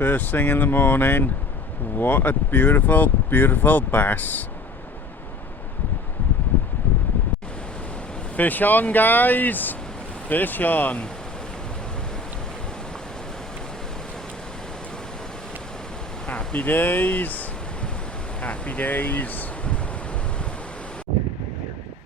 First thing in the morning. What a beautiful, beautiful bass. Fish on, guys. Fish on. Happy days. Happy days.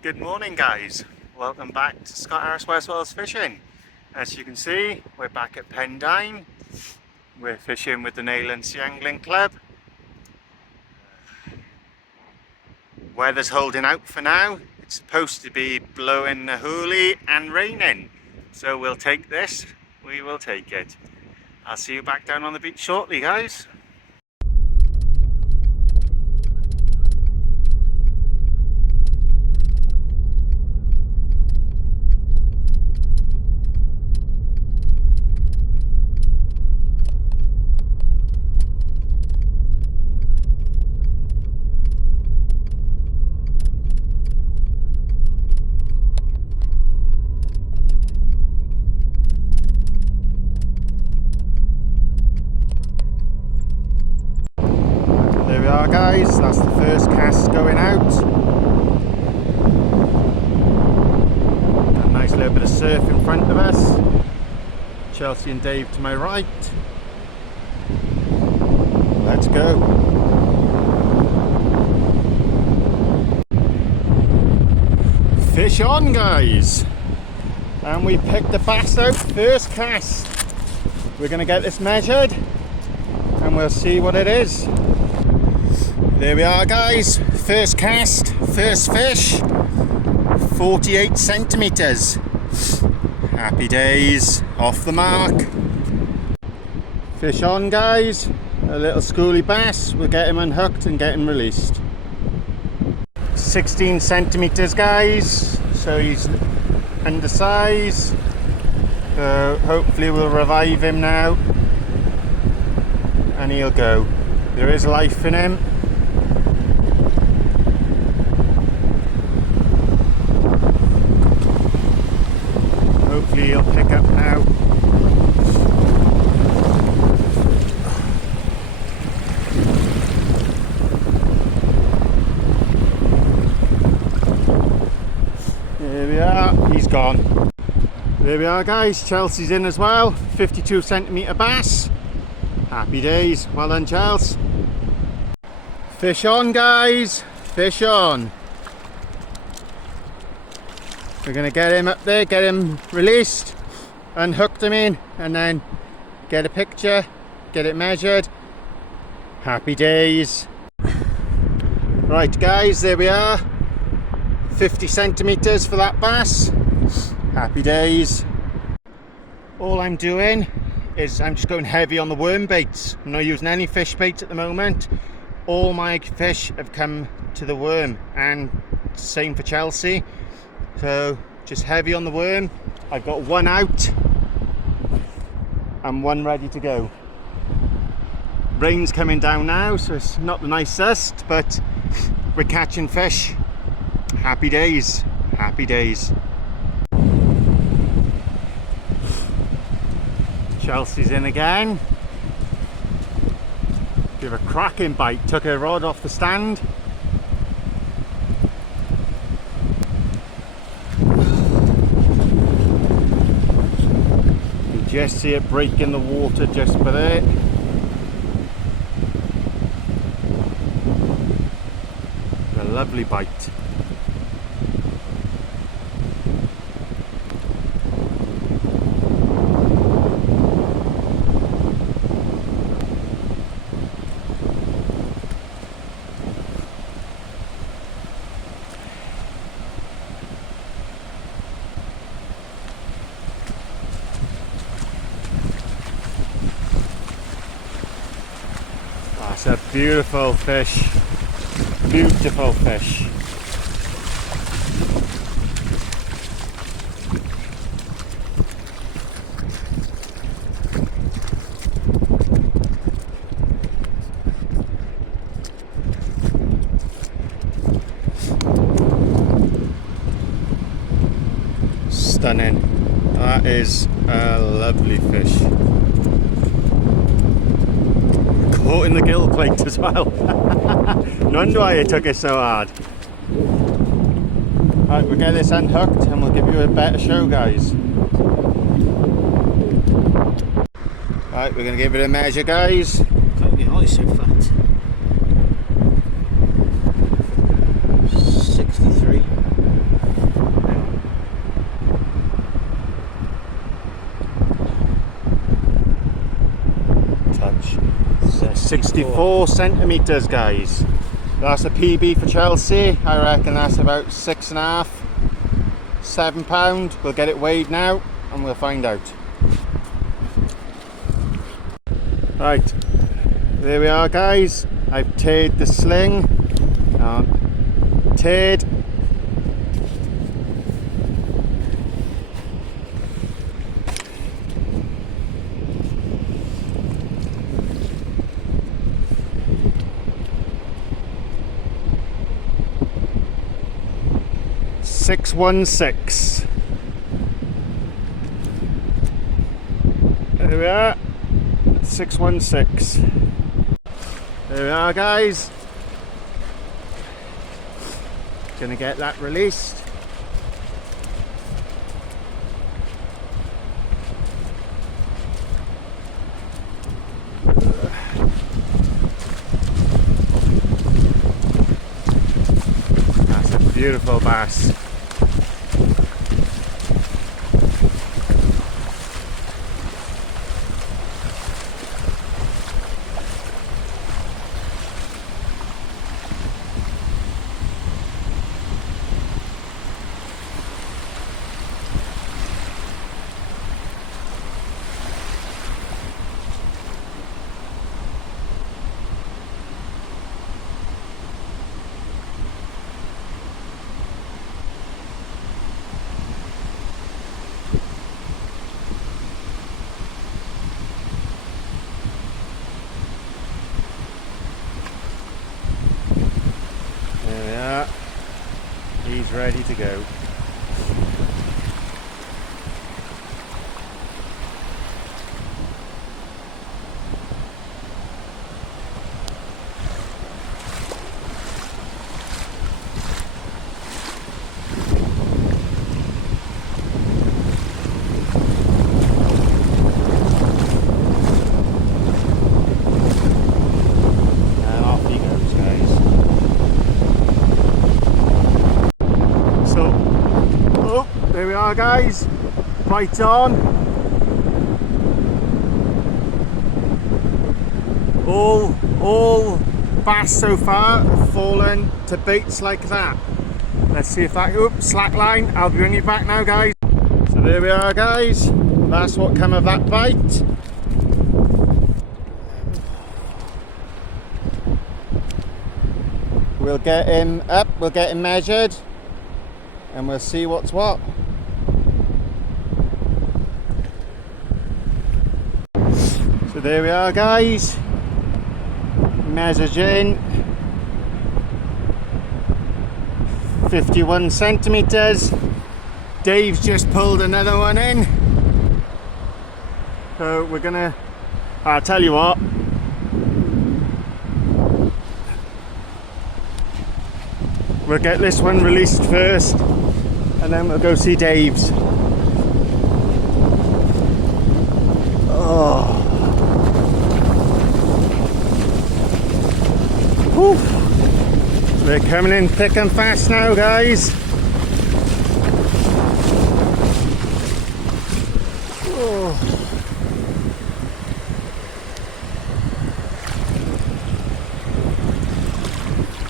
Good morning, guys. Welcome back to Scott Harris West Wales Fishing. As you can see, we're back at Pendine. We're fishing with the Nail and Sea Angling Club. Weather's holding out for now. It's supposed to be blowing a hoolie and raining. So we'll take this. We will take it. I'll see you back down on the beach shortly, guys. Guys, that's the first cast going out. Got a nice little bit of surf in front of us. Chelsea and Dave to my right. Let's go. Fish on, guys. And we picked the bass out first cast. We're going to get this measured and we'll see what it is. There we are, guys. First cast, first fish, 48 centimeters. Happy days, off the mark. Fish on, guys. A little schoolie bass. We'll get him unhooked and get him released. 16 centimeters, guys. So he's undersized. So hopefully we'll revive him now. And he'll go. There is life in him. Hopefully he'll pick up now. There we are, he's gone. There we are, guys, Chelsea's in as well. 52 centimeter bass. Happy days, well done, Chelsea. Fish on, guys, fish on. We're going to get him up there, get him released, unhooked him in, and then get a picture, get it measured. Happy days. Right, guys, there we are. 50 centimeters for that bass. Happy days. All I'm doing is I'm just going heavy on the worm baits. I'm not using any fish baits at the moment. All my fish have come to the worm, and same for Chelsea. So just heavy on the worm. I've got one out and one ready to go. Rain's coming down now, so it's not the nicest, but we're catching fish. Happy days, happy days. Chelsea's in again. Give a cracking bite, took her rod off the stand. Just see it break in the water just for there. A lovely bite. That's a beautiful fish. Beautiful fish. Stunning. That is a lovely fish. caught in the gill plate as well. No wonder why it took it so hard. Right, we'll get this unhooked and we'll give you a better show, guys. Right, we're going to give it a measure, guys. Can't get ice so fat. 63. Touch. 64 centimetres, guys. That's a PB for Chelsea. I reckon that's about 6.5, £7. We'll get it weighed now and we'll find out. Right, there we are, guys. I've teared the sling. Teared. $616. There we are. 616. There we are, guys. Gonna get that released. That's a beautiful bass. He's ready to go. And off he goes, guys. There we are, guys. Right on. All bass so far have fallen to baits like that. Let's see if that. Oops, slack line. I'll be bringing you back now, guys. So there we are, guys. That's what came of that bite. We'll get him up. We'll get him measured, and we'll see what's what. So there we are, guys. Measured in 51 centimeters. Dave's just pulled another one in. So we're gonna, I'll tell you what. We'll get this one released first, and then we'll go see Dave's. Oh. Whew. They're coming in thick and fast now, guys. Oh.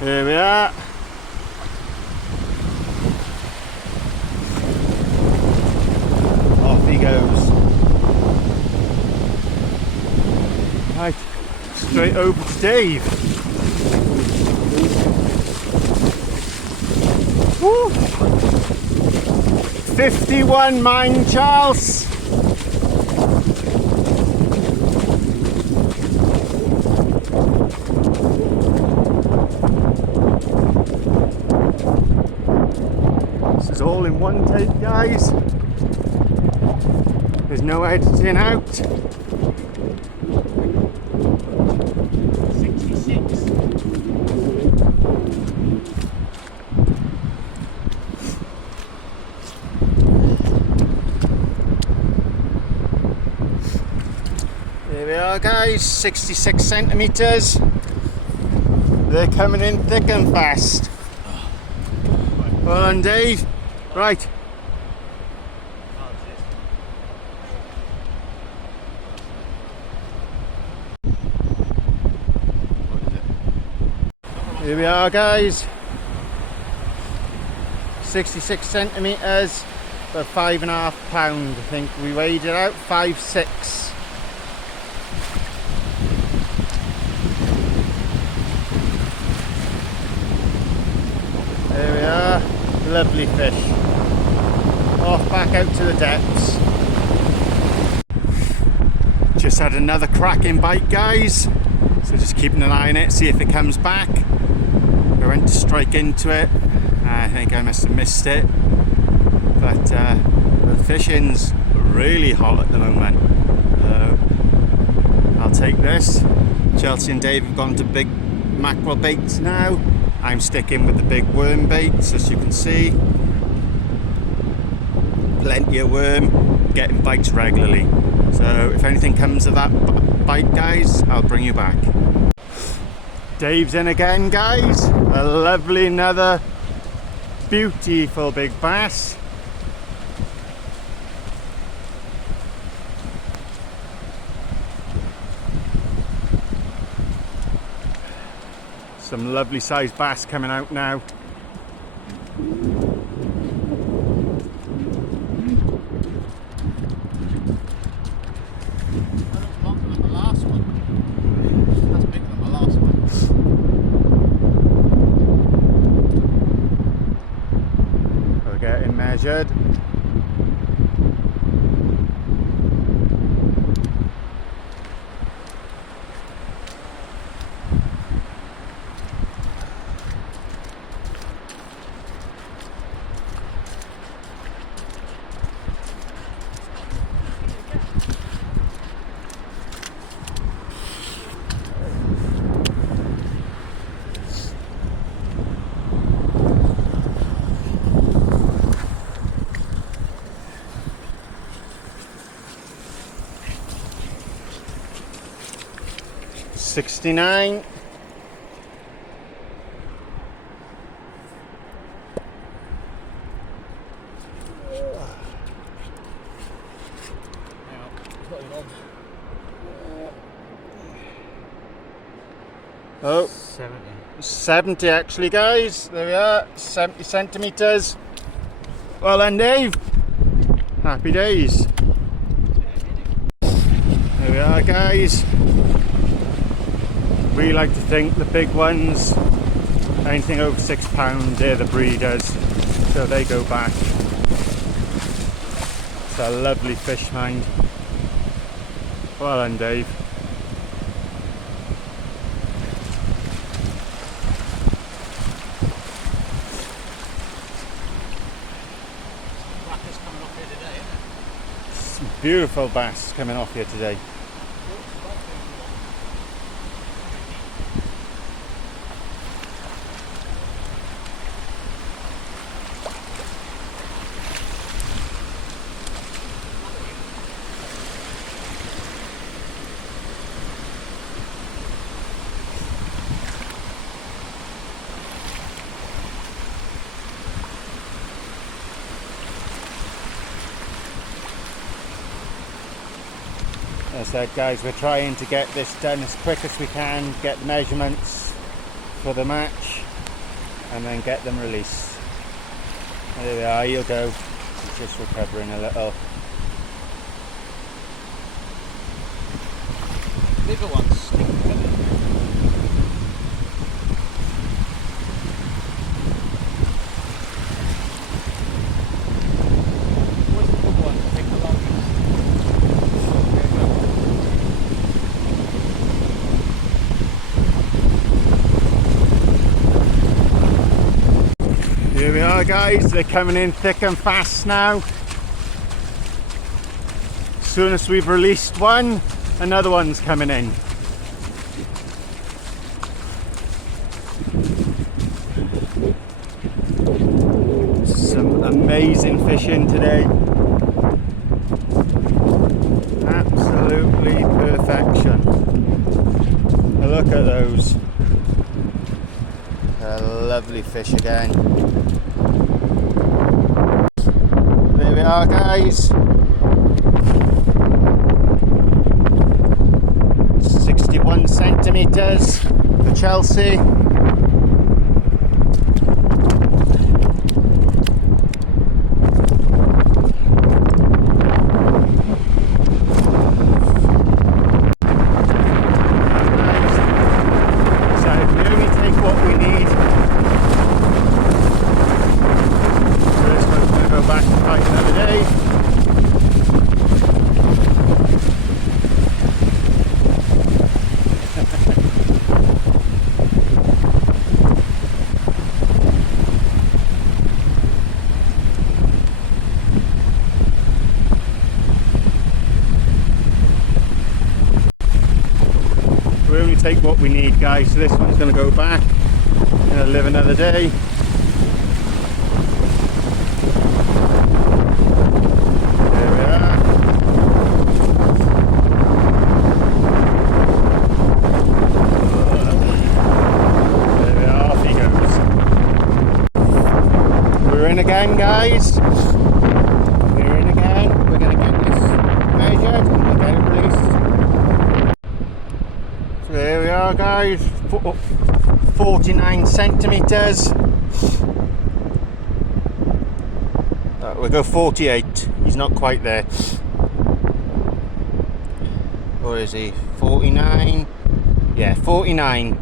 There we are. Off he goes. Right, straight over to Dave. Woo. 51 mine, Charles. This is all in one take, guys. There's no editing out. Here we are guys, 66 centimetres. They're coming in thick and fast. Well done Dave. Right. Here we are guys. 66 centimetres, but 5.5 pound. I think we weighed it out, 5.6. There we are, lovely fish. Off back out to the depths. Just had another cracking bite guys, so just keeping an eye on it, see if it comes back. I went to strike into it, I think I must have missed it, but the fishing's really hot at the moment. I'll take this. Chelsea and Dave have gone to big mackerel baits now. I'm sticking with the big worm baits, as you can see. Plenty of worm, getting bites regularly. So if anything comes of that bite guys, I'll bring you back. Dave's in again guys. A lovely, another beautiful big bass. Some lovely sized bass coming out now. Longer than the last one. That's bigger than the last one. We're getting measured. $69. Oh, 70 actually guys. There we are, 70 centimetres. Well then Dave, happy days. There we are guys. We like to think the big ones, anything over £6, they're the breeders, so they go back. It's a lovely fish mind. Well done Dave. Blackers coming off here today, isn't it? Some beautiful bass coming off here today. As I said guys, we're trying to get this done as quick as we can, get the measurements for the match and then get them released. There we are, you'll go. He's just recovering a little. Bigger ones stick together. Where's the good one? Take the longest. Here we are guys, they're coming in thick and fast now. As soon as we've released one, another one's coming in. Some amazing fishing today. Absolutely perfect. perfection. Now look at those. A lovely fish again. There we are, guys. 61 centimeters for Chelsea. We only take what we need, guys, so this one's going to go back. Going to live another day. There we are. There we are, off he goes. We're in again, guys. We're in again. We're going to get this measured and we'll get it released. There we are, guys, 49 centimeters. We'll go 48. He's not quite there. Or is he? 49? Yeah, 49.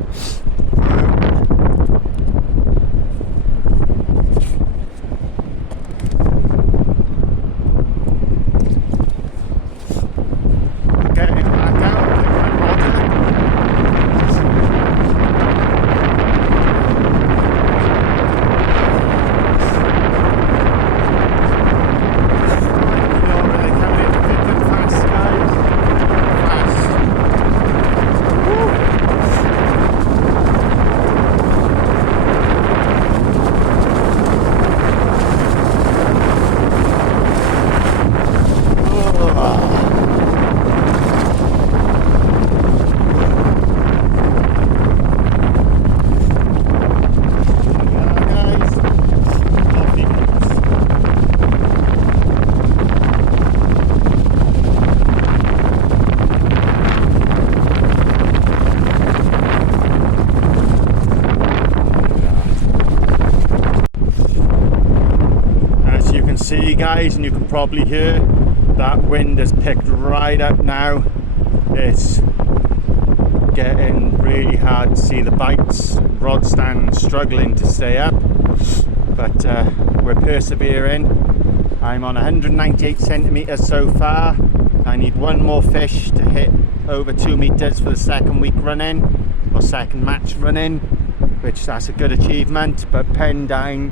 Get him back out. See, guys, and you can probably hear that wind has picked right up now. It's getting really hard to see the bites. Rod stand struggling to stay up, but we're persevering. I'm on 198 centimeters so far. I need one more fish to hit over 2 meters for the second week running, or second match running, which that's a good achievement. But Pendine,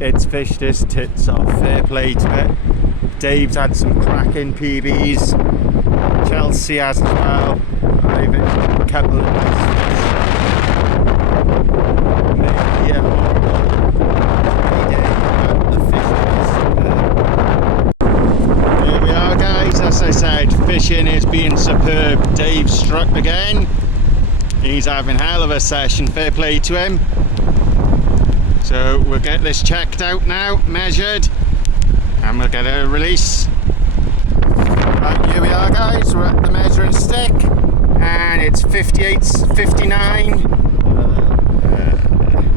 it's fished his tits off. Fair play to it. Dave's had some cracking PBs. Chelsea has as well. I've hit a couple of nice fish. There we are, guys. As I said, fishing is being superb. Dave struck again. He's having a hell of a session. Fair play to him. So we'll get this checked out now, measured, and we'll get a release. Right, here we are, guys. We're at the measuring stick, and it's 58, 59.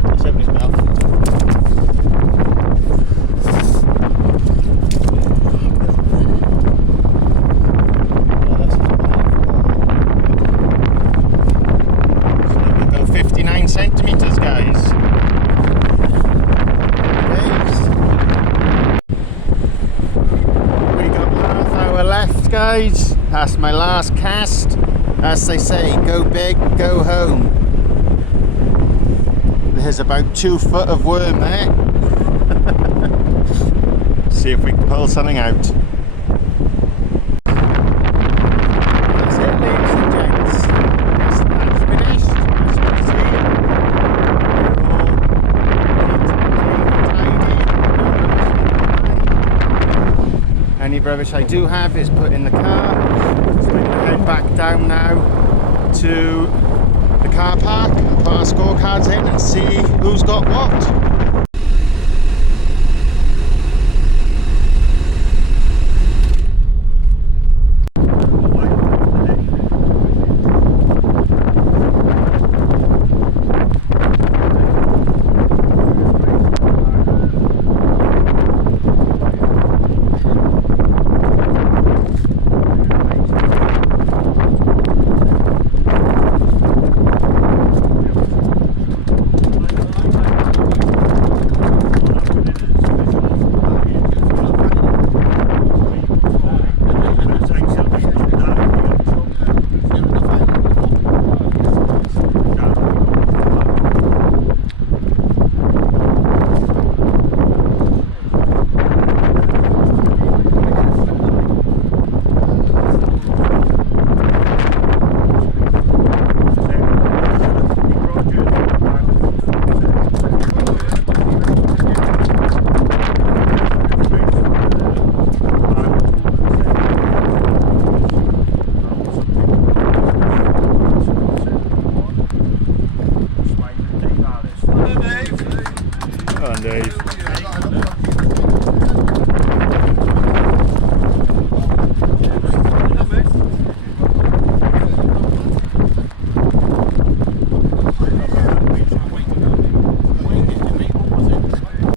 Let's open his mouth. So we'll go 59 centimeters, guys. Left, guys. That's my last cast. As they say, go big, go home. There's about 2 foot of worm there. See if we can pull something out. That's it, ladies and gents. That's finished. As you can see, any rubbish I do have is put in the car. So I'm going to head back down. down now to the car park and put our scorecards in and see who's got what.